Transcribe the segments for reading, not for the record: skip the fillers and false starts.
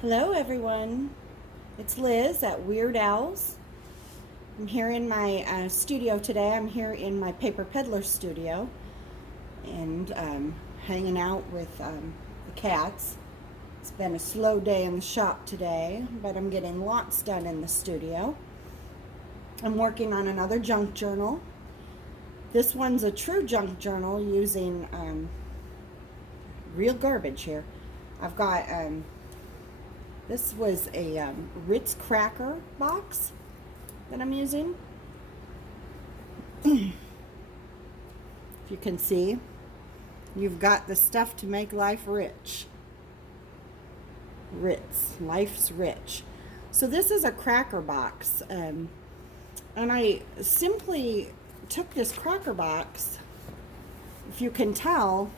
Hello everyone, it's Liz at Weird Owls. I'm here in my studio today. I'm here in my Paper Peddler studio and hanging out with the cats. It's been a slow day in the shop today, but I'm getting lots done in the studio. I'm working on another junk journal. This one's a true junk journal using real garbage here. I've got this was a Ritz cracker box that I'm using. If you can see, you've got the stuff to make life rich. Ritz, life's rich. So this is a cracker box, and I simply took this cracker box. If you can tell,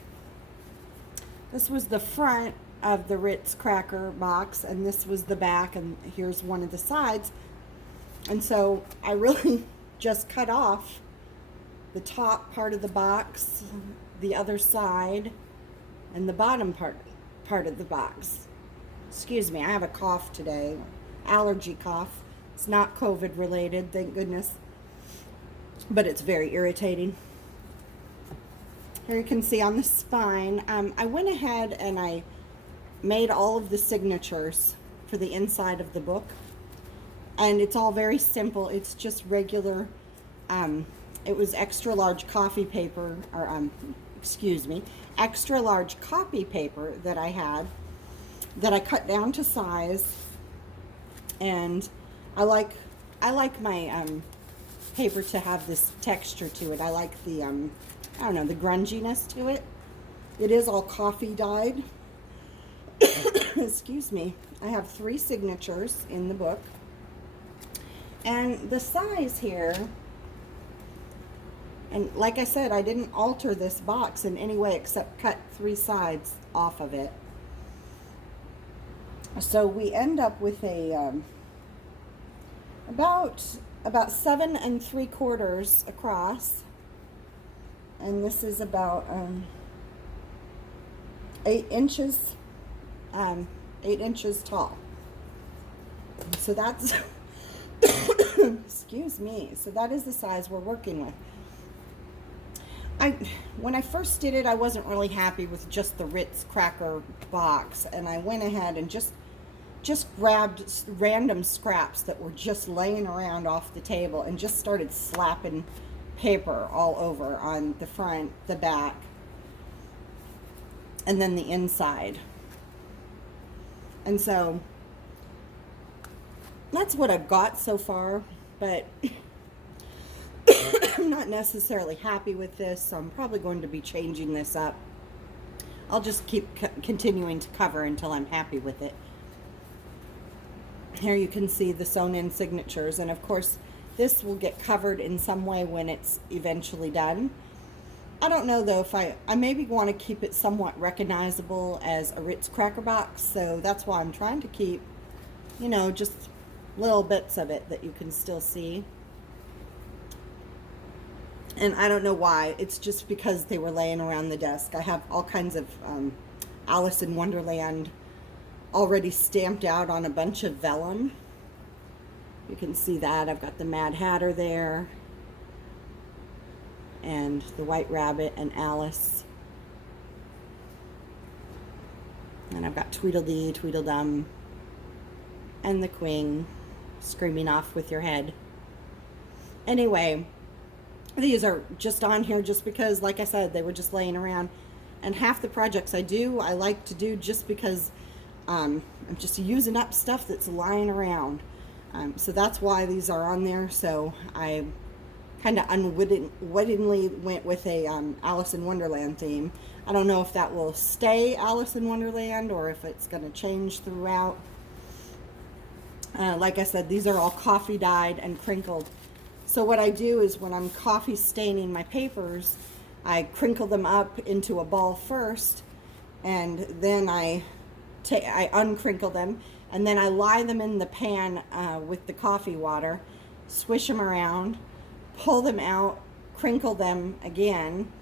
this was the front of the Ritz cracker box, and this was the back, and here's one of the sides. And so I really just cut off the top part of the box, the other side, and the bottom part of the box. Excuse me, I have a cough today, allergy cough. It's not COVID related, thank goodness, but it's very irritating. Here you can see on the spine, I went ahead and I made all of the signatures for the inside of the book, and it's all very simple. It's just regular, it was extra large coffee paper, or extra large copy paper that I had, that I cut down to size. And I like my paper to have this texture to it. I like the I don't know, the grunginess to it. It is all coffee dyed. Excuse me. I have 3 signatures in the book. And the size here, and like I said, I didn't alter this box in any way except cut 3 sides off of it. So we end up with a about 7 3/4 across, and this is about 8 inches. 8 inches tall. So that's, excuse me, so that is the size we're working with. When I first did it, I wasn't really happy with just the Ritz cracker box, and I went ahead and just grabbed random scraps that were just laying around off the table and just started slapping paper all over on the front, the back, and then the inside. And so that's what I've got so far, but I'm not necessarily happy with this, so I'm probably going to be changing this up. I'll just keep continuing to cover until I'm happy with it. Here you can see the sewn in signatures, and of course this will get covered in some way when it's eventually done. I don't know though if I maybe want to keep it somewhat recognizable as a Ritz cracker box, so that's why I'm trying to keep, you know, just little bits of it that you can still see. And I don't know why, it's just because they were laying around the desk. I have all kinds of Alice in Wonderland already stamped out on a bunch of vellum. You can see that. I've got the Mad Hatter there, and the White Rabbit and Alice. And I've got Tweedledee, Tweedledum, and the Queen screaming off with your head. Anyway, these are just on here just because, like I said, they were just laying around. And half the projects I like to do just because I'm just using up stuff that's lying around. So that's why these are on there. So I kind of unwittingly went with a Alice in Wonderland theme. I don't know if that will stay Alice in Wonderland or if it's going to change throughout. Like I said, these are all coffee dyed and crinkled. So what I do is when I'm coffee staining my papers, I crinkle them up into a ball first, and then I uncrinkle them, and then I lie them in the pan with the coffee water, swish them around, pull them out, crinkle them again,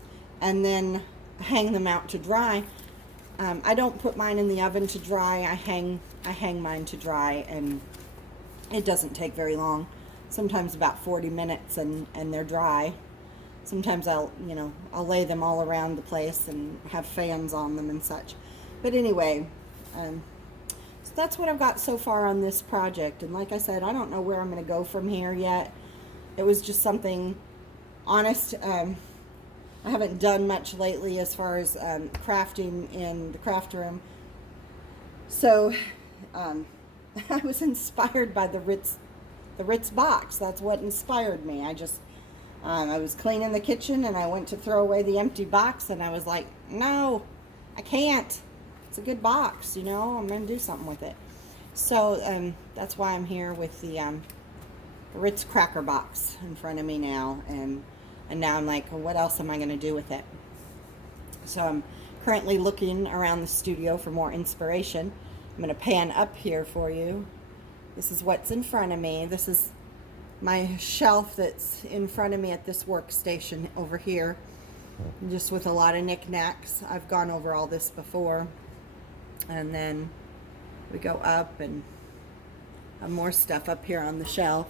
and then hang them out to dry. I don't put mine in the oven to dry. I hang mine to dry, and it doesn't take very long. Sometimes about 40 minutes and they're dry. Sometimes I'll lay them all around the place and have fans on them and such. But anyway, so that's what I've got so far on this project. And like I said, I don't know where I'm going to go from here yet. It was just something honest. I haven't done much lately as far as crafting in the craft room. So I was inspired by the Ritz box. That's what inspired me. I was cleaning the kitchen and I went to throw away the empty box and I was like, no, I can't. It's a good box, I'm going to do something with it. So that's why I'm here with the Ritz cracker box in front of me now. And now I'm like, well, what else am I going to do with it? So I'm currently looking around the studio for more inspiration. I'm going to pan up here for you. This is what's in front of me. This is my shelf that's in front of me at this workstation over here. Just with a lot of knickknacks. I've gone over all this before. And then we go up and have more stuff up here on the shelf.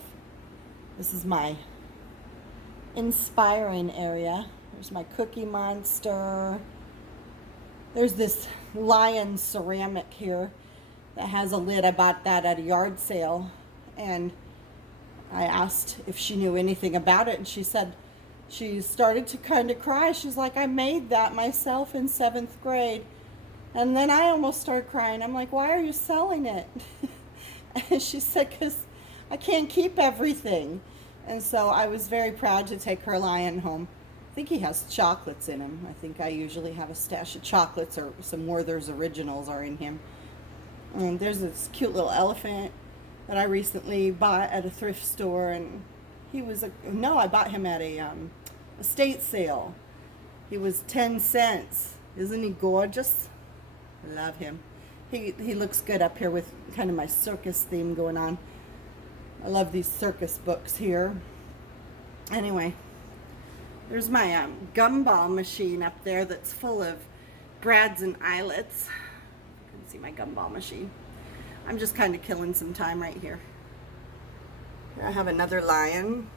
This is my inspiring area. There's my Cookie Monster. There's this lion ceramic here that has a lid. I bought that at a yard sale, and I asked if she knew anything about it, and she said she started to kind of cry. She's like, I made that myself in 7th grade. And then I almost started crying. I'm like, why are you selling it? And she said, because I can't keep everything. And so I was very proud to take her lion home. I think he has chocolates in him. I think I usually have a stash of chocolates, or some Werther's Originals are in him. And there's this cute little elephant that I recently bought at a thrift store, and I bought him at a estate sale. He was 10 cents. Isn't he gorgeous? I love him. He looks good up here with kind of my circus theme going on. I love these circus books here. Anyway, there's my gumball machine up there that's full of brads and eyelets. You can see my gumball machine. I'm just kind of killing some time right here. Here I have another lion,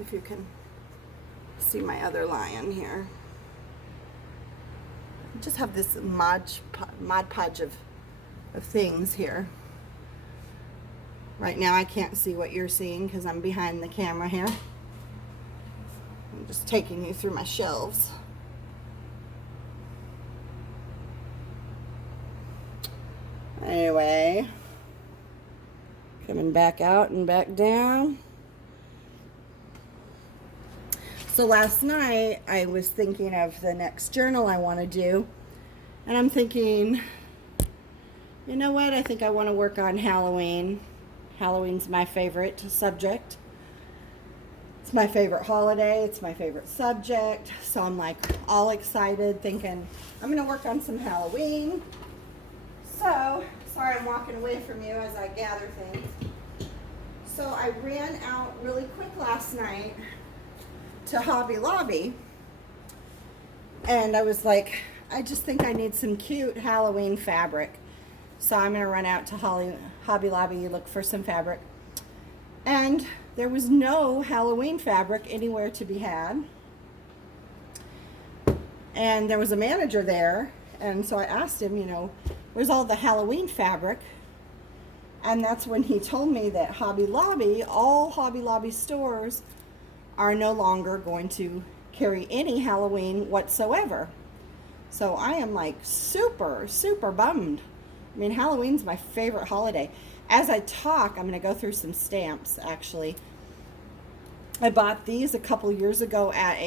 if you can see my other lion here. I just have this Mod Podge of things here. Right now I can't see what you're seeing because I'm behind the camera here. I'm just taking you through my shelves. Anyway, coming back out and back down. So last night I was thinking of the next journal I want to do, and I'm thinking, you know what, I think I want to work on Halloween. Halloween's my favorite subject. It's my favorite holiday. It's my favorite subject. So I'm like all excited thinking I'm going to work on some Halloween. So, sorry I'm walking away from you as I gather things. So I ran out really quick last night to Hobby Lobby, and I was like, I just think I need some cute Halloween fabric. So I'm going to run out to Hobby Lobby, look for some fabric. And there was no Halloween fabric anywhere to be had. And there was a manager there, and so I asked him, where's all the Halloween fabric? And that's when he told me that Hobby Lobby, all Hobby Lobby stores are no longer going to carry any Halloween whatsoever. So I am like super, super bummed. I mean, Halloween's my favorite holiday. As I talk, I'm going to go through some stamps, actually. I bought these a couple years ago at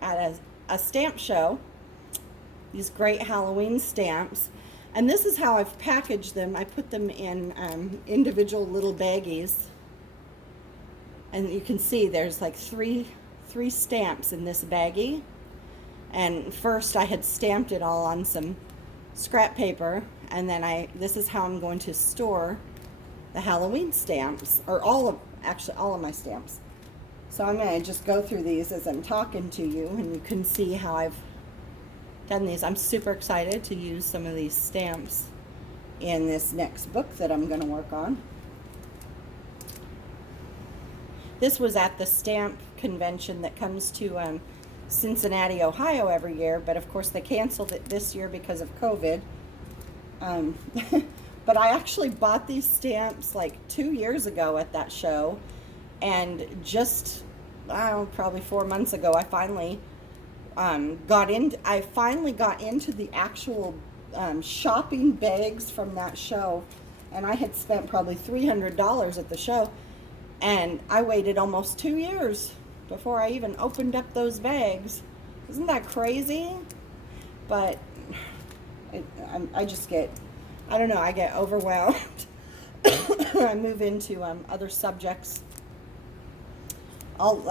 a stamp show. These great Halloween stamps. And this is how I've packaged them. I put them in individual little baggies. And you can see there's like three stamps in this baggie. And first I had stamped it all on some scrap paper, and then this is how I'm going to store the Halloween stamps, or all of my stamps. So I'm going to just go through these as I'm talking to you, and you can see how I've done these. I'm super excited to use some of these stamps in this next book that I'm going to work on. This was at the stamp convention that comes to Cincinnati, Ohio every year, but of course they canceled it this year because of COVID. But I actually bought these stamps like 2 years ago at that show, and just probably 4 months ago I finally got into the actual shopping bags from that show, and I had spent probably $300 at the show, and I waited almost 2 years before I even opened up those bags. Isn't that crazy? But I just get, I don't know, I get overwhelmed. I move into other subjects. I'll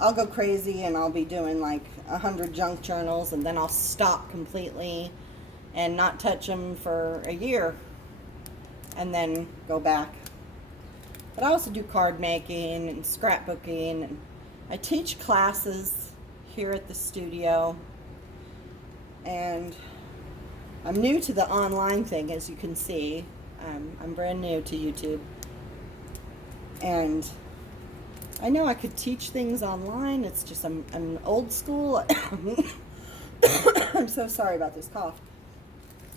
go crazy and I'll be doing like 100 junk journals, and then I'll stop completely and not touch them for a year and then go back. But I also do card making and scrapbooking, and I teach classes here at the studio, and I'm new to the online thing, as you can see. I'm brand new to YouTube, and I know I could teach things online. It's just I'm old school. I'm so sorry about this cough.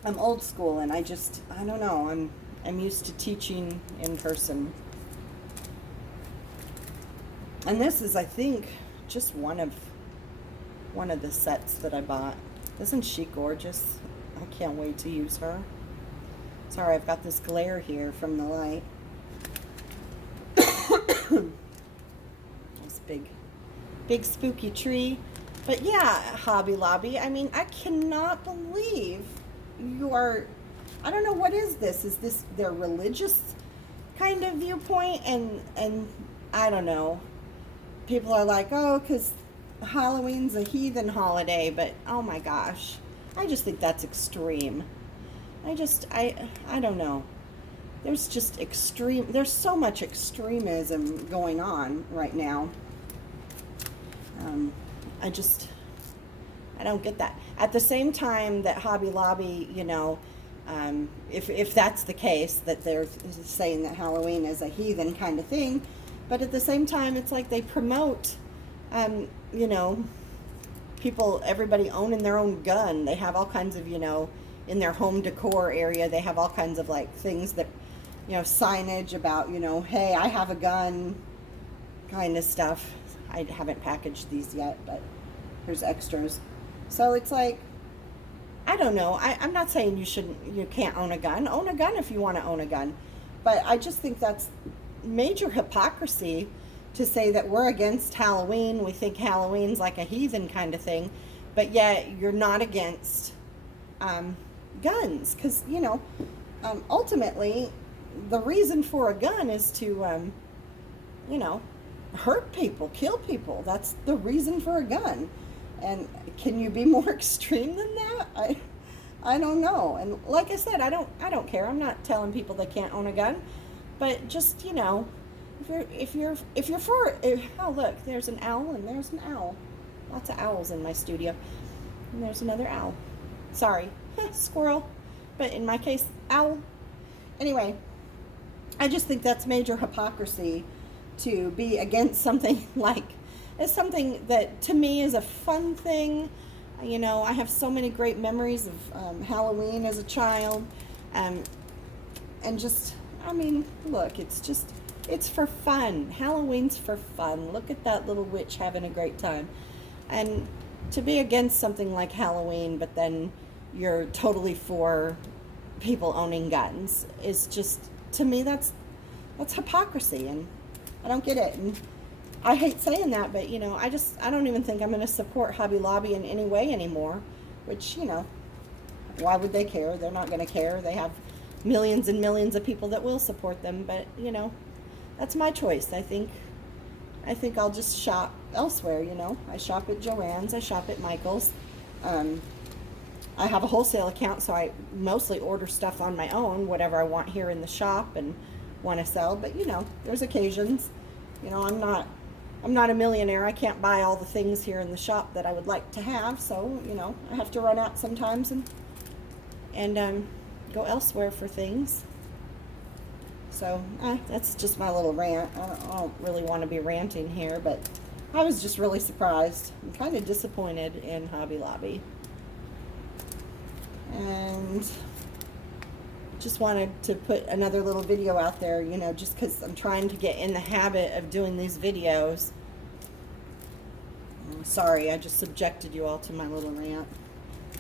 I'm old school, and I don't know. I'm used to teaching in person. And this is, I think, just one of the sets that I bought. Isn't she gorgeous? I can't wait to use her. Sorry, I've got this glare here from the light. This big spooky tree. But yeah, Hobby Lobby, I mean, I cannot believe you are, I don't know, what is this? Is this their religious kind of viewpoint? And I don't know. People are like, oh, because Halloween's a heathen holiday, but oh my gosh, I just think that's extreme. I don't know. There's just there's so much extremism going on right now. I don't get that. At the same time that Hobby Lobby, you know, if that's the case, that they're saying that Halloween is a heathen kind of thing, but at the same time, it's like they promote, you know, everybody owning their own gun. They have all kinds of, you know, in their home decor area, they have all kinds of like things that, you know, signage about, you know, hey, I have a gun kind of stuff. I haven't packaged these yet, but here's extras. So it's like, I don't know. I'm not saying you can't own a gun. Own a gun if you want to own a gun. But I just think that's major hypocrisy to say that we're against Halloween. We think Halloween's like a heathen kind of thing, but yet you're not against guns, because, you know, ultimately the reason for a gun is to, you know, hurt people, kill people. That's the reason for a gun. And can you be more extreme than that? I don't know. And like I said, I don't care. I'm not telling people they can't own a gun, but just, you know, if you're oh, look, there's an owl and there's an owl. Lots of owls in my studio. And there's another owl. Sorry, squirrel, but in my case, owl. Anyway, I just think that's major hypocrisy to be against something like, it's something that to me is a fun thing. You know, I have so many great memories of Halloween as a child, and just, I mean, look, it's for fun. Halloween's for fun. Look at that little witch having a great time. And to be against something like Halloween, but then you're totally for people owning guns, is just, to me, that's hypocrisy, and I don't get it. And I hate saying that, but, you know, I don't even think I'm going to support Hobby Lobby in any way anymore, which, you know, why would they care? They're not going to care. They have millions and millions of people that will support them, but, you know, that's my choice. I think I'll just shop elsewhere, you know. I shop at Joann's, I shop at Michael's. I have a wholesale account, so I mostly order stuff on my own, whatever I want here in the shop and want to sell, but, you know, there's occasions, you know, I'm not I'm not a millionaire. I can't buy all the things here in the shop that I would like to have. So, you know, I have to run out sometimes and go elsewhere for things. So that's just my little rant. I don't really want to be ranting here, but I was just really surprised. I'm kind of disappointed in Hobby Lobby. And just wanted to put another little video out there, you know, just because I'm trying to get in the habit of doing these videos. Sorry, I just subjected you all to my little rant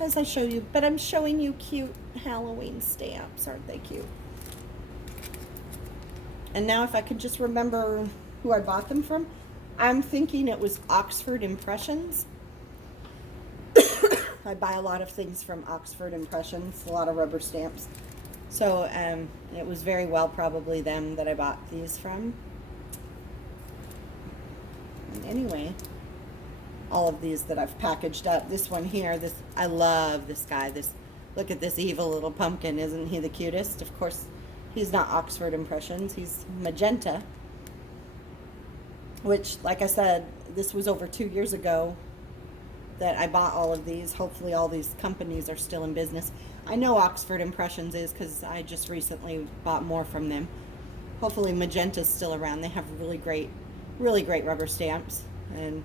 as I show you, but I'm showing you cute Halloween stamps. Aren't they cute? And now if I could just remember who I bought them from, I'm thinking it was Oxford Impressions. I buy a lot of things from Oxford Impressions, a lot of rubber stamps. So it was very well probably them that I bought these from. And anyway, all of these that I've packaged up. This one here, this I love this guy. Look at this evil little pumpkin. Isn't he the cutest? Of course, he's not Oxford Impressions. He's magenta. Which, like I said, this was over 2 years ago that I bought all of these. Hopefully all these companies are still in business. I know Oxford Impressions is because I just recently bought more from them. Hopefully Magenta's still around. They have really great rubber stamps. And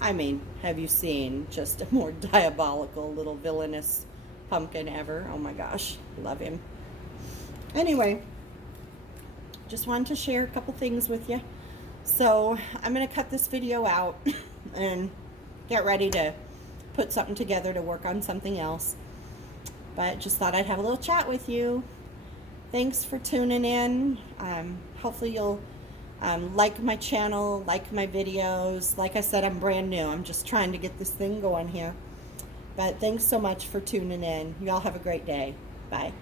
I mean, have you seen just a more diabolical little villainous pumpkin ever? Oh my gosh, love him. Anyway, just wanted to share a couple things with you. So I'm going to cut this video out and get ready to put something together to work on something else. But just thought I'd have a little chat with you. Thanks for tuning in. Hopefully you'll like my channel, like my videos. Like I said, I'm brand new. I'm just trying to get this thing going here. But thanks so much for tuning in. You all have a great day. Bye.